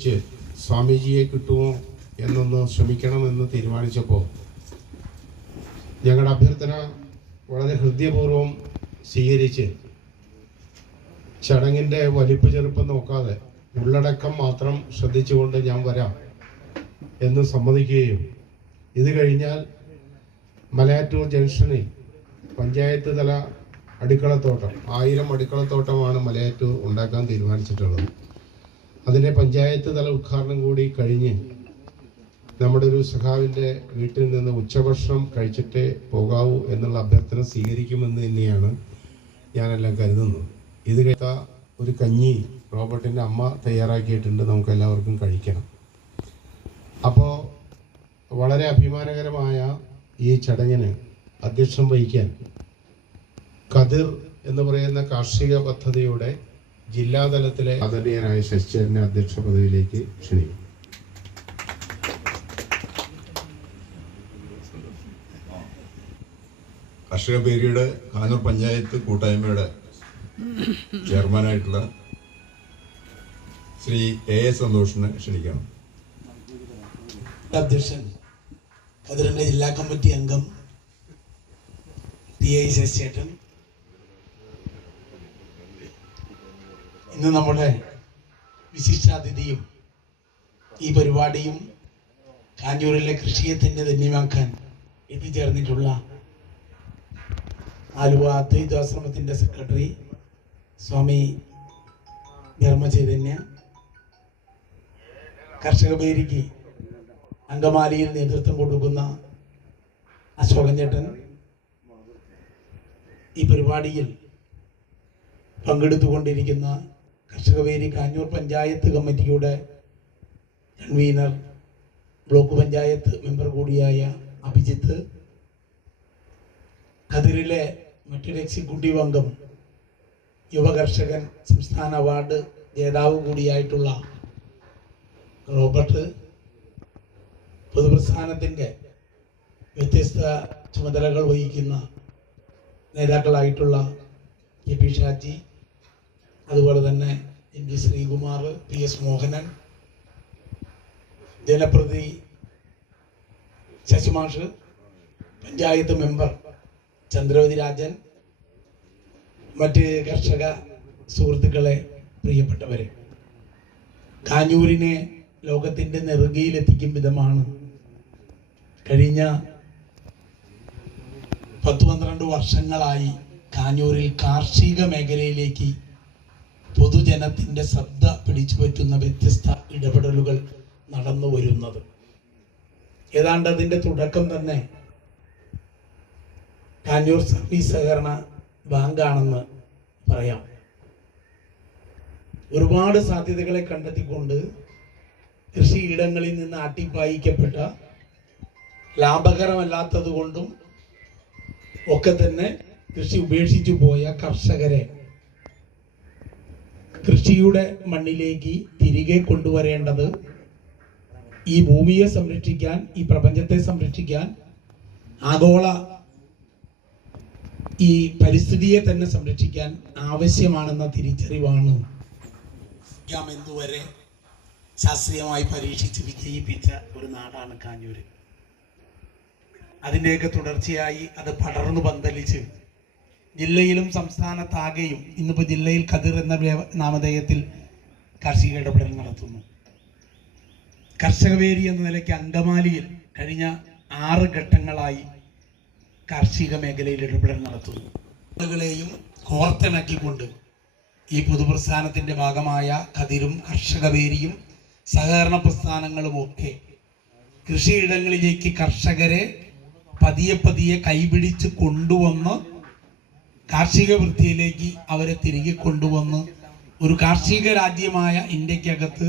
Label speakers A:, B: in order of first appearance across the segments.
A: അന്വേഷിച്ച് സ്വാമിജിയെ കിട്ടുമോ എന്നൊന്ന് ശ്രമിക്കണമെന്ന് തീരുമാനിച്ചപ്പോൾ ഞങ്ങളുടെ അഭ്യർത്ഥന വളരെ ഹൃദയപൂർവം സ്വീകരിച്ച് ചടങ്ങിന്റെ വലിപ്പ് ചെറുപ്പം നോക്കാതെ ഉള്ളടക്കം മാത്രം ശ്രദ്ധിച്ചുകൊണ്ട് ഞാൻ വരാം എന്ന് സമ്മതിക്കുകയും ഇത് കഴിഞ്ഞാൽ മലയാറ്റൂർ ജംഗ്ഷനിൽ പഞ്ചായത്ത് തല അടുക്കളത്തോട്ടം ആയിരം അടുക്കളത്തോട്ടമാണ് മലയാറ്റൂർ ഉണ്ടാക്കാൻ തീരുമാനിച്ചിട്ടുള്ളത്. അതിന്റെ പഞ്ചായത്ത് തല ഉദ്ഘാടനം കൂടി കഴിഞ്ഞ് നമ്മുടെ ഒരു സഖാവിന്റെ വീട്ടിൽ നിന്ന് ഉച്ചഭക്ഷണം കഴിച്ചിട്ടേ പോകാവൂ എന്നുള്ള അഭ്യർത്ഥന സ്വീകരിക്കുമെന്ന് തന്നെയാണ് ഞാനെല്ലാം കരുതുന്നത്. ഇത് കേട്ട ഒരു കഞ്ഞി റോബർട്ടിന്റെ അമ്മ തയ്യാറാക്കിയിട്ടുണ്ട്. നമുക്ക് എല്ലാവർക്കും കഴിക്കണം. അപ്പോൾ വളരെ അഭിമാനകരമായ ഈ ചടങ്ങിന് അധ്യക്ഷം വഹിക്കാൻ കതിർ എന്ന് പറയുന്ന കാർഷിക പദ്ധതിയുടെ ജില്ലാതലത്തിലെ ആദരണീയനായ ശശിചേരനെ അധ്യക്ഷ പദവിയിലേക്ക് ക്ഷണിക്കും
B: കർഷക പേരിയുടെ കാനൂർ പഞ്ചായത്ത് കൂട്ടായ്മയുടെ ചെയർമാനായിട്ടുള്ള ശ്രീ എ എസ് സന്തോഷിനെ ക്ഷണിക്കണം.
C: അധ്യക്ഷൻ അതിരണ്ട ജില്ലാ കമ്മിറ്റി അംഗം ടി ഐ ശശിചേട്ടൻ ഇന്ന് നമ്മുടെ വിശിഷ്ടാതിഥിയും ഈ പരിപാടിയും കാഞ്ഞൂരിലെ കൃഷിയെ തന്നെ ധന്യമാക്കാൻ എത്തിച്ചേർന്നിട്ടുള്ള ആലുവ അദ്വൈതാശ്രമത്തിന്റെ സെക്രട്ടറി സ്വാമി ധർമ്മചൈതന്യ കർഷക പേരിക്ക് അങ്കമാലിയിൽ നേതൃത്വം കൊടുക്കുന്ന അശോകൻ ചേട്ടൻ ഈ പരിപാടിയിൽ പങ്കെടുത്തുകൊണ്ടിരിക്കുന്ന കർഷകവേരി കാഞ്ഞൂർ പഞ്ചായത്ത് കമ്മിറ്റിയുടെ കൺവീനർ ബ്ലോക്ക് പഞ്ചായത്ത് മെമ്പർ കൂടിയായ അഭിജിത്ത് കതിരിലെ മറ്റൊരു എക്സിക്യൂട്ടീവ് അംഗം യുവകർഷകൻ സംസ്ഥാന അവാർഡ് ജേതാവ് കൂടിയായിട്ടുള്ള റോബർട്ട് പൊതുപ്രസ്ഥാനത്തിന്റെ വ്യത്യസ്ത ചുമതലകൾ വഹിക്കുന്ന നേതാക്കളായിട്ടുള്ള എ പി ഷാജി അതുപോലെ തന്നെ M G Sreekumar P S Mohanan ജനപ്രതി ശശിമാഷ് പഞ്ചായത്ത് മെമ്പർ ചന്ദ്രവതി രാജൻ മറ്റ് കർഷക സുഹൃത്തുക്കളെ പ്രിയപ്പെട്ടവരെ കാഞ്ഞൂരിനെ ലോകത്തിന്റെ നെറുകയിലെത്തിക്കും വിധമാണ് കഴിഞ്ഞ പത്ത് പന്ത്രണ്ട് വർഷങ്ങളായി കാഞ്ഞൂരിൽ കാർഷിക മേഖലയിലേക്ക് പൊതുജനത്തിന്റെ ശ്രദ്ധ പിടിച്ചു പറ്റുന്ന വ്യത്യസ്ത ഇടപെടലുകൾ നടന്നു വരുന്നത്. ഏതാണ്ട് അതിന്റെ തുടക്കം തന്നെ കാഞ്ഞൂർ സർവീസ് സഹകരണ ബാങ്കാണെന്ന് പറയാം. ഒരുപാട് സാധ്യതകളെ കണ്ടെത്തിക്കൊണ്ട് കൃഷിയിടങ്ങളിൽ നിന്ന് ആട്ടിപ്പായിക്കപ്പെട്ട ലാഭകരമല്ലാത്തതുകൊണ്ടും ഒക്കെ തന്നെ കൃഷി ഉപേക്ഷിച്ചു പോയ കർഷകരെ കൃഷിയുടെ മണ്ണിലേക്ക് തിരികെ കൊണ്ടുവരേണ്ടത് ഈ ഭൂമിയെ സംരക്ഷിക്കാൻ ഈ പ്രപഞ്ചത്തെ സംരക്ഷിക്കാൻ ആഗോള ഈ പരിസ്ഥിതിയെ തന്നെ സംരക്ഷിക്കാൻ ആവശ്യമാണെന്ന തിരിച്ചറിവാണ് എന്തുവരെ ശാസ്ത്രീയമായി പരീക്ഷിച്ച് വിജയിപ്പിച്ച ഒരു നാടാണ് കാഞ്ഞൂര്. അതിന്റെയൊക്കെ തുടർച്ചയായി അത് പടർന്നു പന്തലിച്ച് ജില്ലയിലും സംസ്ഥാനത്താകെയും ഇന്നിപ്പോൾ ജില്ലയിൽ കതിർ എന്ന നാമധേയത്തിൽ കാർഷിക ഇടപെടൽ നടത്തുന്നു. കർഷകവേരി എന്ന നിലയ്ക്ക് അങ്കമാലിയിൽ കഴിഞ്ഞ ആറ് ഘട്ടങ്ങളായി കാർഷിക മേഖലയിൽ ഇടപെടൽ നടത്തുന്നു. ആളുകളെയും കോർത്തിണക്കിക്കൊണ്ട് ഈ പൊതുപ്രസ്ഥാനത്തിന്റെ ഭാഗമായ കതിരും കർഷകവേരിയും സഹകരണ പ്രസ്ഥാനങ്ങളും ഒക്കെ കൃഷിയിടങ്ങളിലേക്ക് കർഷകരെ പതിയെ പതിയെ കൈപിടിച്ച് കൊണ്ടുവന്ന് കാർഷിക വൃത്തിയിലേക്ക് അവരെ തിരികെ കൊണ്ടുവന്ന് ഒരു കാർഷിക രാജ്യമായ ഇന്ത്യക്കകത്ത്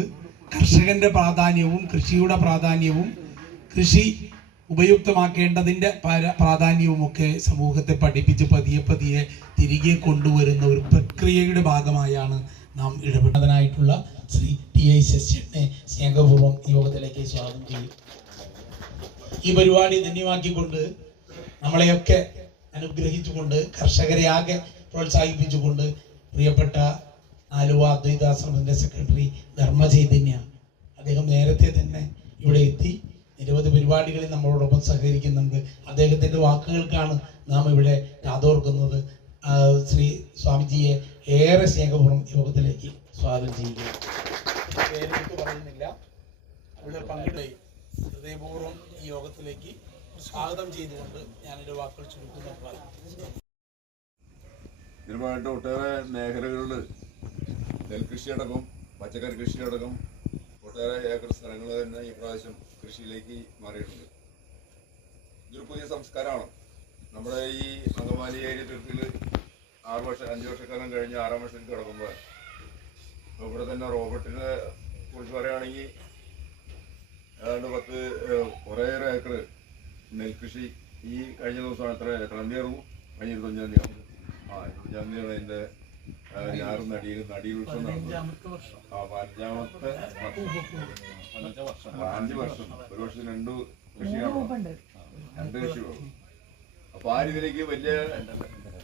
C: കർഷകന്റെ പ്രാധാന്യവും കൃഷിയുടെ പ്രാധാന്യവും കൃഷി ഉപയുക്തമാക്കേണ്ടതിന്റെ പര- പ്രാധാന്യവുമൊക്കെ സമൂഹത്തെ പഠിപ്പിച്ച് പതിയെ പതിയെ തിരികെ കൊണ്ടുവരുന്ന ഒരു പ്രക്രിയയുടെ ഭാഗമായാണ് നാം ഇടപെടുന്നതിനായിട്ടുള്ള ശ്രീ ടി ഐ ശശിനെ സ്നേഹപൂർവം യോഗത്തിലേക്ക് സ്വാഗതം ചെയ്യും ഈ പരിപാടി ധന്യമാക്കിക്കൊണ്ട് നമ്മളെയൊക്കെ അനുഗ്രഹിച്ചുകൊണ്ട് കർഷകരെ ആകെ പ്രോത്സാഹിപ്പിച്ചുകൊണ്ട് പ്രിയപ്പെട്ട ആലുവ അദ്വൈതാശ്രമത്തിന്റെ സെക്രട്ടറി ധർമ്മചൈതന്യ അദ്ദേഹം നേരത്തെ തന്നെ ഇവിടെ എത്തി. നിരവധി പരിപാടികളിൽ നമ്മളോടൊപ്പം സഹകരിക്കുന്നുണ്ട്. അദ്ദേഹത്തിന്റെ വാക്കുകൾക്കാണ് നാം ഇവിടെ കാതോർക്കുന്നത്. ശ്രീ സ്വാമിജിയെ ഏറെ സ്നേഹപൂർവം യോഗത്തിലേക്ക് സ്വാഗതം ചെയ്യുക പറയുന്നില്ല. ഇവിടെ പങ്കിടുകയും ഹൃദയപൂർവം ഈ യോഗത്തിലേക്ക് സ്വാഗതം ചെയ്തുകൊണ്ട് ഞാനെന്റെ വാക്കുകൾ ചുരുക്കുന്നു
B: ഇതിനുമായിട്ട് ഒട്ടേറെ മേഖലകളിൽ നെൽകൃഷിയടക്കം പച്ചക്കറി കൃഷിയടക്കം ഒട്ടേറെ ഏക്കർ സ്ഥലങ്ങൾ തന്നെ ഈ പ്രാവശ്യം കൃഷിയിലേക്ക് മാറിയിട്ടുണ്ട്. ഇതൊരു പുതിയ സംസ്കാരമാണ്. നമ്മുടെ ഈ അങ്കമാലി ഏരിയ ട്രിപ്പിൽ ആറ് വർഷം അഞ്ച് വർഷക്കാലം കഴിഞ്ഞ് ആറാം വർഷത്തിൽ കിടക്കുമ്പോൾ ഇവിടെ തന്നെ റോബോട്ടിനെ കുറിച്ച് പറയുകയാണെങ്കിൽ ഏതാണ്ട് പത്ത് കുറേയേറെ ഏക്കർ നെൽകൃഷി ഈ കഴിഞ്ഞ ദിവസമാണ് എത്ര എത്രാം തീയതി കഴിഞ്ഞ ഇരുപത്തഞ്ചാം തീയതി ആ ഇരുപത്തഞ്ചാം തീയതി അതിന്റെ ഞാറും നടിയിൽ നടിയിൽ ഉത്സവം നടന്നു ആ പതിനഞ്ചാമത്തെ വർഷം. അഞ്ച് വർഷം. ഒരു വർഷം രണ്ടു കൃഷിയാണ്. രണ്ട് കൃഷി പോകും അപ്പൊ ആ രീതിയിലേക്ക് വലിയ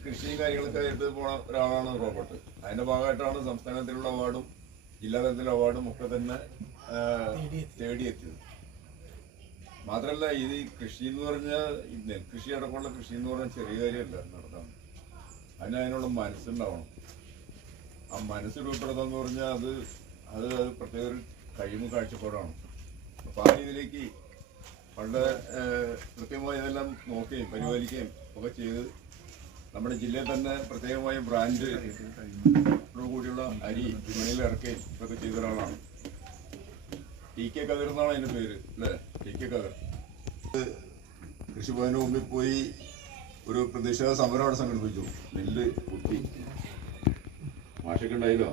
B: കൃഷിയും കാര്യങ്ങളൊക്കെ എടുത്ത് പോണ ഒരാളാണ് റോബോട്ട് അതിന്റെ ഭാഗമായിട്ടാണ് സംസ്ഥാനത്തിലുള്ള അവാർഡും ജില്ലാ തലത്തിലുള്ള അവാർഡും ഒക്കെ തന്നെ തേടിയെത്തിയത്. മാത്രല്ല ഇത് കൃഷി എന്ന് പറഞ്ഞാൽ നെൽകൃഷി അടക്കമുള്ള കൃഷി എന്ന് പറഞ്ഞാൽ ചെറിയ കാര്യമല്ല നടത്താൻ. അതിന് അതിനുള്ള മനസ്സുണ്ടാവണം. ആ മനസ്സ് രൂപപ്പെടുത്തുക എന്ന് പറഞ്ഞാൽ അത് അത് അത് പ്രത്യേക ഒരു കഴിവ് കാഴ്ചപ്പാടാണ്. അപ്പൊ ആ രീതിയിലേക്ക് പണ്ട് കൃത്യമായി ഇതെല്ലാം നോക്കുകയും പരിപാലിക്കുകയും ഒക്കെ ചെയ്ത് നമ്മുടെ ജില്ലയിൽ തന്നെ പ്രത്യേകമായ ബ്രാൻഡ് കൂടിയുള്ള അരി വിപണിയിൽ ഇറക്കുകയും ഇതൊക്കെ ചെയ്ത ഒരാളാണ് ടി കെ കതിർ എന്നാണ് അതിന്റെ പേര് അല്ലേ? ടി കെ കതിർ. കൃഷിഭവന് മുമ്പിൽ പോയി ഒരു പ്രതിഷേധ സമരം അവിടെ സംഘടിപ്പിച്ചു. നെല്ല് കുത്തി. മാഷൊക്കെ ഉണ്ടായില്ലോ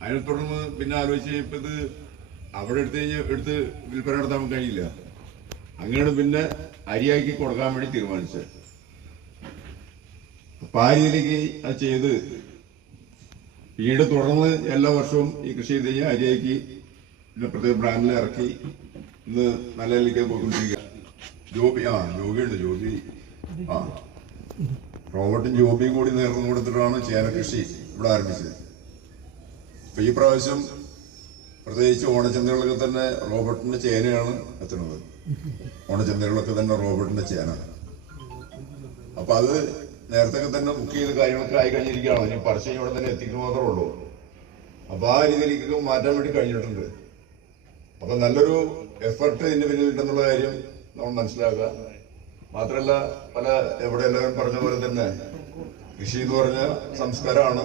B: അതിനെ തുടർന്ന് പിന്നെ ആലോചിച്ച് ഇപ്പൊ ഇത് അവിടെ എടുത്തു കഴിഞ്ഞ് എടുത്ത് വിൽപ്പന നടത്താൻ കഴിയില്ല. അങ്ങനെയാണ് പിന്നെ അരിയാക്കി കൊടുക്കാൻ വേണ്ടി തീരുമാനിച്ചത്. അപ്പൊ ആ രീതിയിലേക്ക് അത് ചെയ്ത് പിന്നീട് തുടർന്ന് എല്ലാ വർഷവും ഈ കൃഷി ചെയ്ത് കഴിഞ്ഞാൽ അരിയാക്കി പിന്നെ പ്രത്യേക ബ്രാൻഡിൽ ഇറക്കി. ഇന്ന് നല്ല നിലയ്ക്ക് പോയിക്കൊണ്ടിരിക്കുക ജോബി ആ ജോബിയുണ്ട് ജോബി. ആ. റോബർട്ടും ജോബിയും കൂടി നേർന്നു കൊടുത്തിട്ടാണ് ചേന കൃഷി ഇവിടെ ആരംഭിച്ചത്. അപ്പൊ ഈ പ്രാവശ്യം പ്രത്യേകിച്ച് ഓണച്ചന്തകളിലൊക്കെ തന്നെ റോബർട്ടിന്റെ ചേനയാണ് എത്തുന്നത്. ഓണച്ചന്തകളിലൊക്കെ തന്നെ റോബർട്ടിന്റെ ചേന. അപ്പൊ അത് നേരത്തെ തന്നെ ബുക്ക് ചെയ്ത് കാര്യങ്ങളൊക്കെ ആയി കഴിഞ്ഞിരിക്കുകയാണ്. ഇനി പറിച്ച് ഇവിടെ തന്നെ എത്തിക്കുക മാത്രമേ ഉള്ളൂ. അപ്പൊ ആ രീതിയിലേക്ക് മാറ്റാൻ വേണ്ടി കഴിഞ്ഞിട്ടുണ്ട്. അപ്പൊ നല്ലൊരു എഫർട്ട് ഇതിന്റെ പിന്നിലുണ്ടെന്നുള്ള കാര്യം നമ്മൾ മനസ്സിലാക്കുക. മാത്രമല്ല പല എവിടെ എല്ലാവരും പറഞ്ഞ പോലെ തന്നെ കൃഷി എന്ന് പറഞ്ഞ സംസ്കാരമാണ്.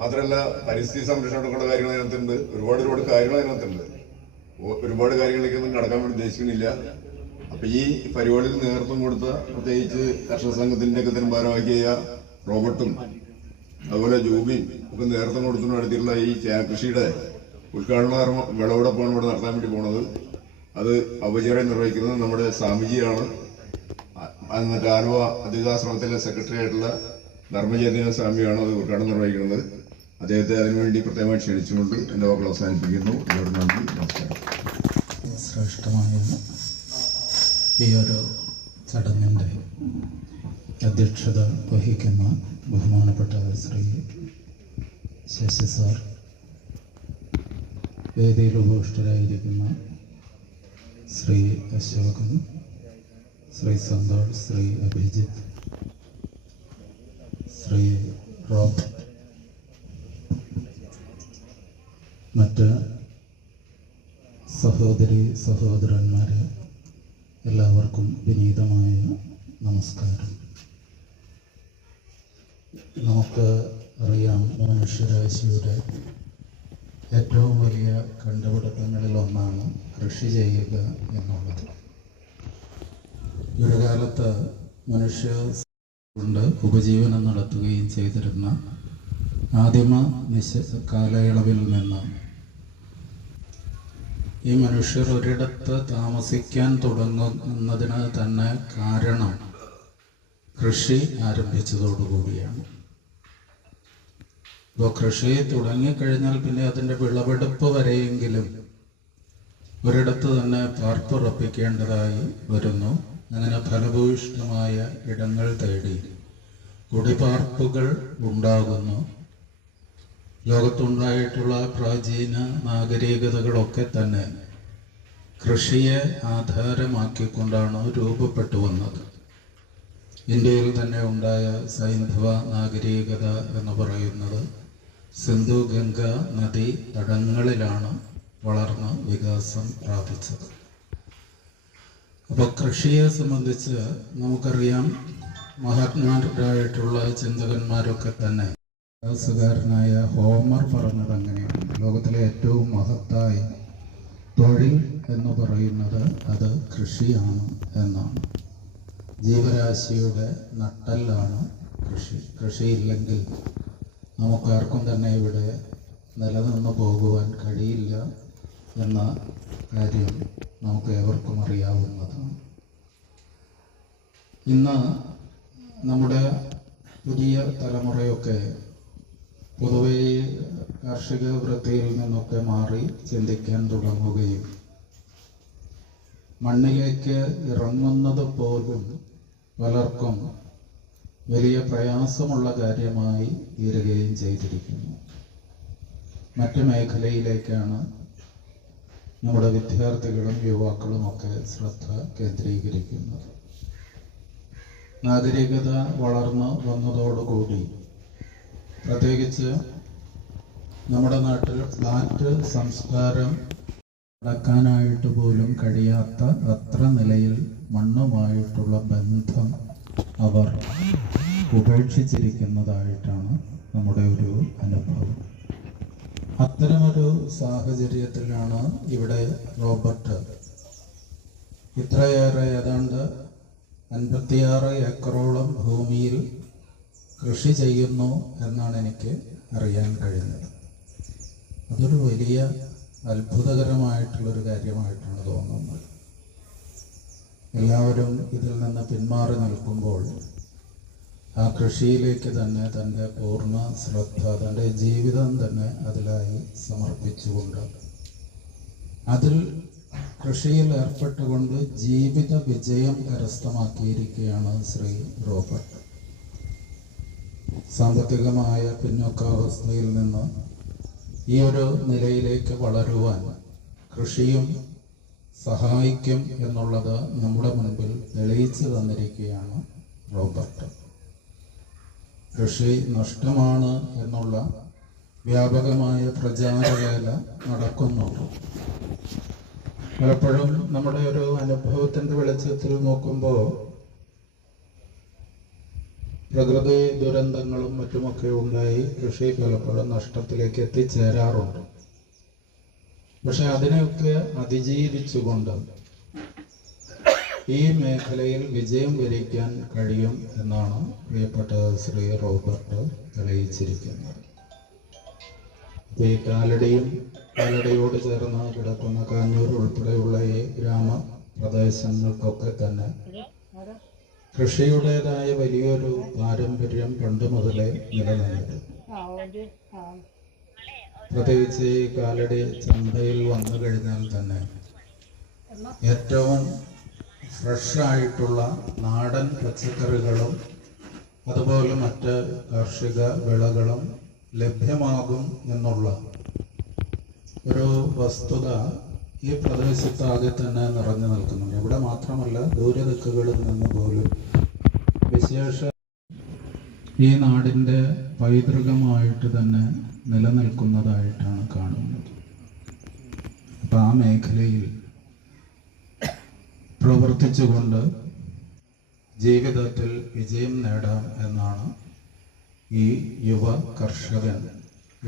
B: മാത്രമല്ല പരിസ്ഥിതി സംരക്ഷണം എടുക്കേണ്ട കാര്യങ്ങൾ അതിനകത്തുണ്ട്. ഒരുപാട് ഒരുപാട് കാര്യങ്ങൾ അതിനകത്തുണ്ട്. ഒരുപാട് കാര്യങ്ങളിലേക്കൊന്നും കടക്കാൻ വേണ്ടി ഉദ്ദേശിക്കുന്നില്ല. അപ്പൊ ഈ പരിപാടിയിൽ നേതൃത്വം കൊടുത്ത പ്രത്യേകിച്ച് കർഷക സംഘത്തിന്റെ ഒക്കെ തന്നെ ഭാരവാഹിയായ റോബർട്ടും അതുപോലെ ജൂബിയും ഒക്കെ നേതൃത്വം കൊടുത്തുകൊണ്ട് നടത്തിയിട്ടുള്ള ഈ കൃഷിയുടെ ഉദ്ഘാടന വിളവെടുപ്പാണ് ഇവിടെ നടത്താൻ വേണ്ടി പോണത്. അത് ഔപചാരം നിർവഹിക്കുന്നത് നമ്മുടെ സ്വാമിജിയാണ്. മറ്റേ ആലുവ അധികാശ്രമത്തിലെ സെക്രട്ടറി ആയിട്ടുള്ള ധർമ്മചൈതന്യ സ്വാമിയാണ് അത് ഉദ്ഘാടനം നിർവഹിക്കുന്നത്. അദ്ദേഹത്തെ അതിനുവേണ്ടി പ്രത്യേകമായി ക്ഷണിച്ചുകൊണ്ട് എന്റെ വാക്കുകൾ അവസാനിപ്പിക്കുന്നു. നന്ദി. നമസ്കാരം.
D: ശ്രേഷ്ഠമായ ഈ ഒരു ചടങ്ങിന്റെ അധ്യക്ഷത വഹിക്കുന്ന ബഹുമാനപ്പെട്ട ശ്രീ ശശി സാർ വേദിയിൽ ഉപവിഷ്ടരായിരിക്കുന്ന ശ്രീ അശോകൻ ശ്രീ സന്തോഷ് ശ്രീ അഭിജിത്ത് ശ്രീ റോബ് മറ്റ് സഹോദരി സഹോദരന്മാരെ എല്ലാവർക്കും വിനീതമായ നമസ്കാരം. നമുക്ക് അറിയാം മനുഷ്യരാശിയുടെ ഏറ്റവും വലിയ കണ്ടുപിടുത്തങ്ങളിൽ ഒന്നാണ് കൃഷി ചെയ്യുക എന്നുള്ളത്. ഒരു കാലത്ത് മനുഷ്യ കൊണ്ട് ഉപജീവനം നടത്തുകയും ചെയ്തിരുന്ന ആദിമ നിശ കാലയളവിൽ നിന്ന് ഈ മനുഷ്യർ ഒരിടത്ത് താമസിക്കാൻ തുടങ്ങുന്നതിന് തന്നെ കാരണം കൃഷി ആരംഭിച്ചതോടുകൂടിയാണ്. ഇപ്പോൾ കൃഷി തുടങ്ങിക്കഴിഞ്ഞാൽ പിന്നെ അതിന്റെ വിളവെടുപ്പ് വരെയെങ്കിലും ഒരിടത്ത് തന്നെ പാർപ്പുറപ്പിക്കേണ്ടതായി വരുന്നു. അങ്ങനെ ഫലഭൂയിഷ്ഠമായ ഇടങ്ങൾ തേടി കുടിപാർപ്പുകൾ ഉണ്ടാകുന്നു. ലോകത്തുണ്ടായിട്ടുള്ള പ്രാചീന നാഗരികതകളൊക്കെ തന്നെ കൃഷിയെ ആധാരമാക്കിക്കൊണ്ടാണ് രൂപപ്പെട്ടു വന്നത്. ഇന്ത്യയിൽ തന്നെ ഉണ്ടായ സൈന്ധവ നാഗരികത എന്ന് പറയുന്നത് സിന്ധു ഗംഗ നദി തടങ്ങളിലാണ് വളർന്ന് വികാസം പ്രാപിച്ചത്. അപ്പോൾ കൃഷിയെ സംബന്ധിച്ച് നമുക്കറിയാം മഹാത്മാരായിട്ടുള്ള ചിന്തകന്മാരൊക്കെ തന്നെ ഇതിഹാസകാരനായ ഹോമർ പറഞ്ഞത് അങ്ങനെയാണ്. ലോകത്തിലെ ഏറ്റവും മഹത്തായ തൊഴിൽ എന്ന് പറയുന്നത് അത് കൃഷിയാണ് എന്നാണ്. ജീവരാശിയുടെ നട്ടല്ലാണ് കൃഷി. കൃഷിയില്ലെങ്കിൽ നമുക്കാർക്കും തന്നെ ഇവിടെ നിലനിന്ന് പോകുവാൻ കഴിയില്ല എന്ന കാര്യം നമുക്ക് ഏവർക്കും അറിയാവുന്നതാണ്. ഇന്ന് നമ്മുടെ പുതിയ തലമുറയൊക്കെ പൊതുവെ കാർഷിക വൃത്തിയിൽ നിന്നൊക്കെ മാറി ചിന്തിക്കാൻ തുടങ്ങുകയും മണ്ണിലേക്ക് ഇറങ്ങുന്നത് പോലും പലർക്കും വലിയ പ്രയാസമുള്ള കാര്യമായി തീരുകയും ചെയ്തിരിക്കുന്നു. മറ്റു മേഖലയിലേക്കാണ് നമ്മുടെ വിദ്യാർത്ഥികളും യുവാക്കളും ഒക്കെ ശ്രദ്ധ കേന്ദ്രീകരിക്കുന്നത്. നാഗരികത വളർന്നു വന്നതോടുകൂടി പ്രത്യേകിച്ച് നമ്മുടെ നാട്ടിൽ ഫ്ലാറ്റ് സംസ്കാരം നടക്കാനായിട്ട് പോലും കഴിയാത്ത അത്ര നിലയിൽ മണ്ണുമായിട്ടുള്ള ബന്ധം അവർ ഉപേക്ഷിച്ചിരിക്കുന്നതായിട്ടാണ് നമ്മുടെ ഒരു അനുഭവം. അത്തരമൊരു സാഹചര്യത്തിലാണ് ഇവിടെ റോബർട്ട്. ഇത്രയേറെ ഏതാണ്ട് അൻപത്തിയാറ് ഏക്കറോളം ഭൂമിയിൽ കൃഷി ചെയ്യുന്നു എന്നാണ് എനിക്ക് അറിയാൻ കഴിഞ്ഞത്. അതൊരു വലിയ അത്ഭുതകരമായിട്ടുള്ളൊരു കാര്യമായിട്ടാണ് തോന്നുന്നത്. എല്ലാവരും ഇതിൽ നിന്ന് പിന്മാറി നിൽക്കുമ്പോൾ ആ കൃഷിയിലേക്ക് തന്നെ തന്റെ പൂർണ ശ്രദ്ധ തന്റെ ജീവിതം തന്നെ അതിലായി സമർപ്പിച്ചുകൊണ്ട് അതിൽ കൃഷിയിൽ ഏർപ്പെട്ടുകൊണ്ട് ജീവിത വിജയം കരസ്ഥമാക്കിയിരിക്കുകയാണ് ശ്രീ റോബർട്ട്. സാമ്പത്തികമായ പിന്നോക്കാവസ്ഥയിൽ നിന്ന് ഈ ഒരു നിലയിലേക്ക് വളരുവാൻ കൃഷിയും സഹായിക്കും എന്നുള്ളത് നമ്മുടെ മുൻപിൽ തെളിയിച്ചു തന്നിരിക്കുകയാണ് റോബർട്ട്. കൃഷി നഷ്ടമാണ് എന്നുള്ള വ്യാപകമായ പ്രചാരവേല നടക്കുന്നു പലപ്പോഴും നമ്മുടെ ഒരു അനുഭവത്തിന്റെ വെളിച്ചത്തിൽ നോക്കുമ്പോൾ പ്രകൃതി ദുരന്തങ്ങളും മറ്റുമൊക്കെ ഉണ്ടായി കൃഷി പലപ്പോഴും നഷ്ടത്തിലേക്ക് എത്തിച്ചേരാറുണ്ട്. പക്ഷെ അതിനെയൊക്കെ അതിജീവിച്ചുകൊണ്ട് ഈ മേഖലയിൽ വിജയം വരിക്കാൻ കഴിയും എന്നാണ് പ്രിയപ്പെട്ട ശ്രീ റോബർട്ട് തെളിയിച്ചിരിക്കുന്നത്. ഈ കാലടിയും കാലടിയോട് ചേർന്ന് കിടക്കുന്ന കാഞ്ഞൂർ ഉൾപ്പെടെയുള്ള ഈ ഗ്രാമ പ്രദേശങ്ങൾക്കൊക്കെ തന്നെ കൃഷിയുടേതായ വലിയൊരു പാരമ്പര്യം പണ്ട് മുതലേ നിലനിന്നിട്ട് പ്രത്യേകിച്ച് ഈ കാലടി ചന്തയിൽ വന്നു കഴിഞ്ഞാൽ തന്നെ ഏറ്റവും ഫ്രഷായിട്ടുള്ള നാടൻ പച്ചക്കറികളും അതുപോലെ മറ്റ് കാർഷിക വിളകളും ലഭ്യമാകും എന്നുള്ള ഒരു വസ്തുത ഈ പ്രദേശത്ത് ആകെ തന്നെ നിറഞ്ഞു നിൽക്കുന്നുണ്ട് ഇവിടെ മാത്രമല്ല ദൂരദിക്കുകളിൽ നിന്ന് പോലും. വിശേഷ ഈ നാടിന്റെ പൈതൃകമായിട്ട് തന്നെ നിലനിൽക്കുന്നതായിട്ടാണ് കാണുന്നത്. അപ്പം ആ മേഖലയിൽ പ്രവർത്തിച്ചുകൊണ്ട് ജീവിതത്തിൽ വിജയം നേടാം എന്നാണ് ഈ യുവ കർഷകൻ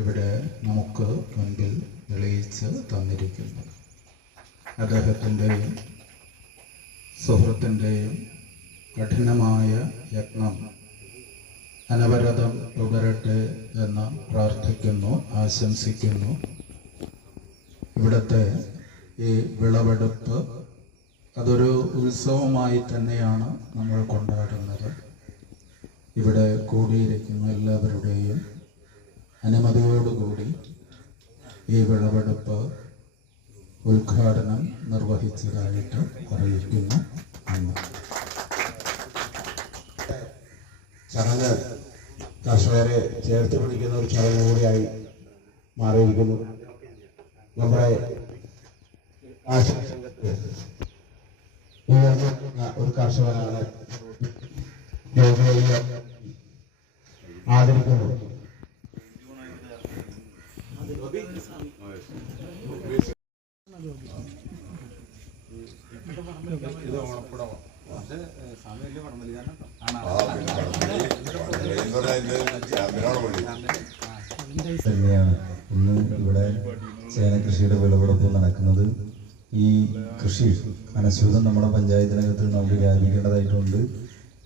D: ഇവിടെ നമുക്ക് മുൻപിൽ തെളിയിച്ച് തന്നിരിക്കുന്നത്. അദ്ദേഹത്തിന്റെയും സുഹൃത്തിന്റെയും കഠിനമായ യത്നം അനവരതം തുടരട്ടെ എന്ന് പ്രാർത്ഥിക്കുന്നു ആശംസിക്കുന്നു. ഇവിടുത്തെ ഈ വിളവെടുപ്പ് അതൊരു ഉത്സവമായി തന്നെയാണ് നമ്മൾ കൊണ്ടാടുന്നത്. ഇവിടെ കൂടിയിരിക്കുന്ന എല്ലാവരുടെയും അനുമതിയോടുകൂടി ഈ വിളവെടുപ്പ് ഉദ്ഘാടനം നിർവഹിച്ചതായിട്ട് അറിയിക്കുന്നു.
E: ചടങ്ങ് കർഷകരെ ചേർത്ത് പിടിക്കുന്ന ഒരു ചടങ്ങ് കൂടിയായി
D: മാറിയിരിക്കുന്നു. നമ്മുടെ ഒരു കർഷകനാണ് യോഗയെ
E: ഇന്ന് ഇവിടെ ചേന കൃഷിയുടെ വിളവെടുപ്പ് നടക്കുന്നത് ഈ കൃഷി അനശ്വതം നമ്മുടെ പഞ്ചായത്തിനകത്ത് നമുക്ക് വ്യാപിക്കേണ്ടതായിട്ടുണ്ട്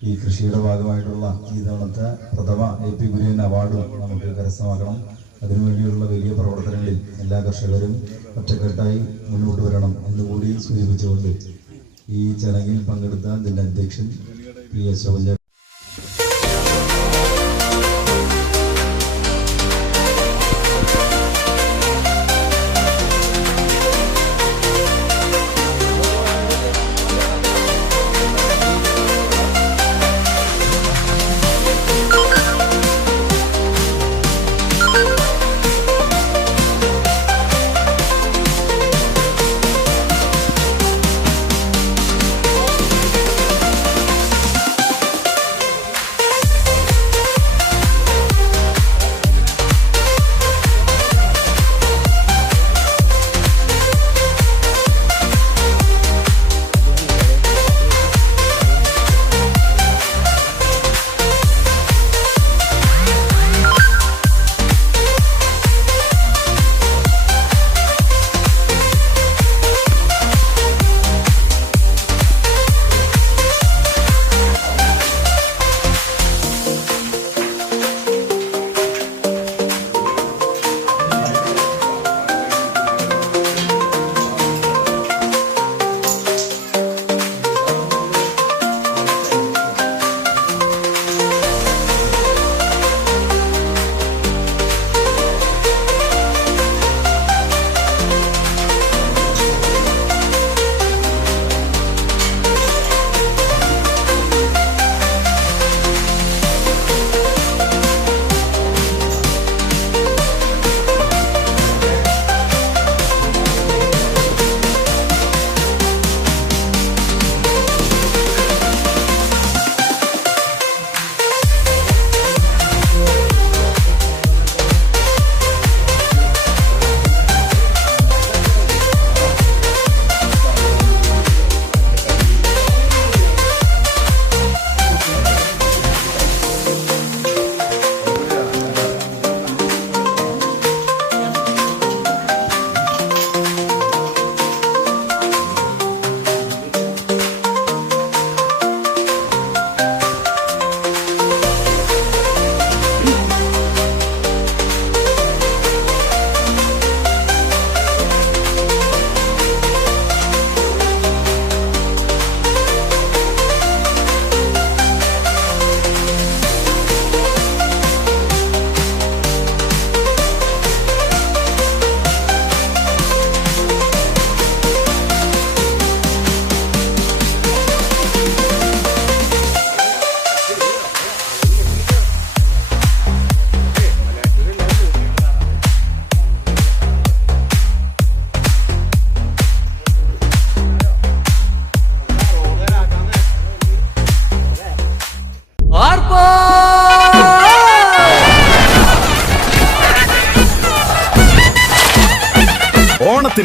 E: ഈ കൃഷിയുടെ ഭാഗമായിട്ടുള്ള ഈ തവണത്തെ പ്രഥമ എ പി കുര്യൻ അവാർഡും നമുക്ക് കരസ്ഥമാക്കണം. അതിനുവേണ്ടിയുള്ള വലിയ പ്രവർത്തനങ്ങളിൽ എല്ലാ കർഷകരും ഒറ്റക്കെട്ടായി മുന്നോട്ട് വരണം എന്നുകൂടി സൂചിപ്പിച്ചുകൊണ്ട് ഈ ചടങ്ങിൽ പങ്കെടുത്ത ജില്ലാ അധ്യക്ഷൻ പി എസ് ചേട്ടൻ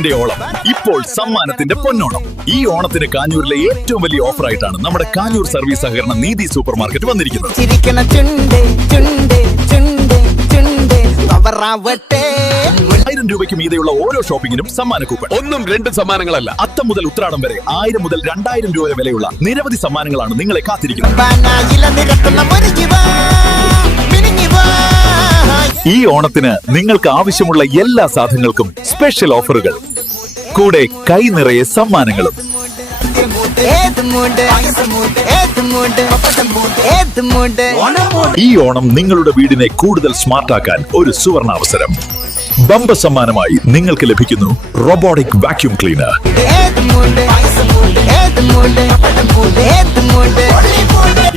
F: ഓണത്തിന്റെ ഓളം ഇപ്പോൾ സമ്മാനത്തിന്റെ പൊന്നോണം. ഈ ഓണത്തിന് കാഞ്ഞൂരിലെ ഏറ്റവും വലിയ ഓഫർ ആയിട്ടാണ് നമ്മുടെ കാഞ്ഞൂർ സർവീസ് സഹകരണ നീതി സൂപ്പർ മാർക്കറ്റ് വന്നിരിക്കുന്നത്.
G: ചിരിക്കണ ചുണ്ട് ചുണ്ട് ചുണ്ട് ചുണ്ട്. പവറാവട്ടെ
F: ആയിരം രൂപയ്ക്ക് മീതെയുള്ള ഓരോ ഷോപ്പിംഗിനും സമ്മാന കൂപ്പൺ.
H: ഒന്നും രണ്ടും സമ്മാനങ്ങളല്ല.
F: അത്തം മുതൽ ഉത്രാടം വരെ ആയിരം മുതൽ രണ്ടായിരം രൂപ വിലയുള്ള നിരവധി സമ്മാനങ്ങളാണ് നിങ്ങളെ കാത്തിരിക്കുന്നത്. ഈ ഓണത്തിന് നിങ്ങൾക്ക് ആവശ്യമുള്ള എല്ലാ സാധനങ്ങൾക്കും സ്പെഷ്യൽ ഓഫറുകൾ. കൂടെ കൈ നിറയെ സമ്മാനങ്ങളും. ഈ ഓണം നിങ്ങളുടെ വീടിനെ കൂടുതൽ സ്മാർട്ടാക്കാൻ ഒരു സുവർണാവസരം ബമ്പ സമ്മാനമായി നിങ്ങൾക്ക് ലഭിക്കുന്നു റോബോട്ടിക് വാക്യൂം ക്ലീനർ.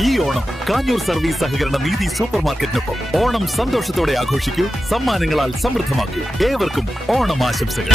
F: ഈ ഓണം കാഞ്ഞൂർ സർവീസ് സഹകരണ നീതി സൂപ്പർ മാർക്കറ്റിനൊപ്പം ഓണം സന്തോഷത്തോടെ ആഘോഷിക്കൂ സമ്മാനങ്ങളാൽ സമൃദ്ധമാക്കൂ. ഏവർക്കും ഓണം ആശംസകൾ.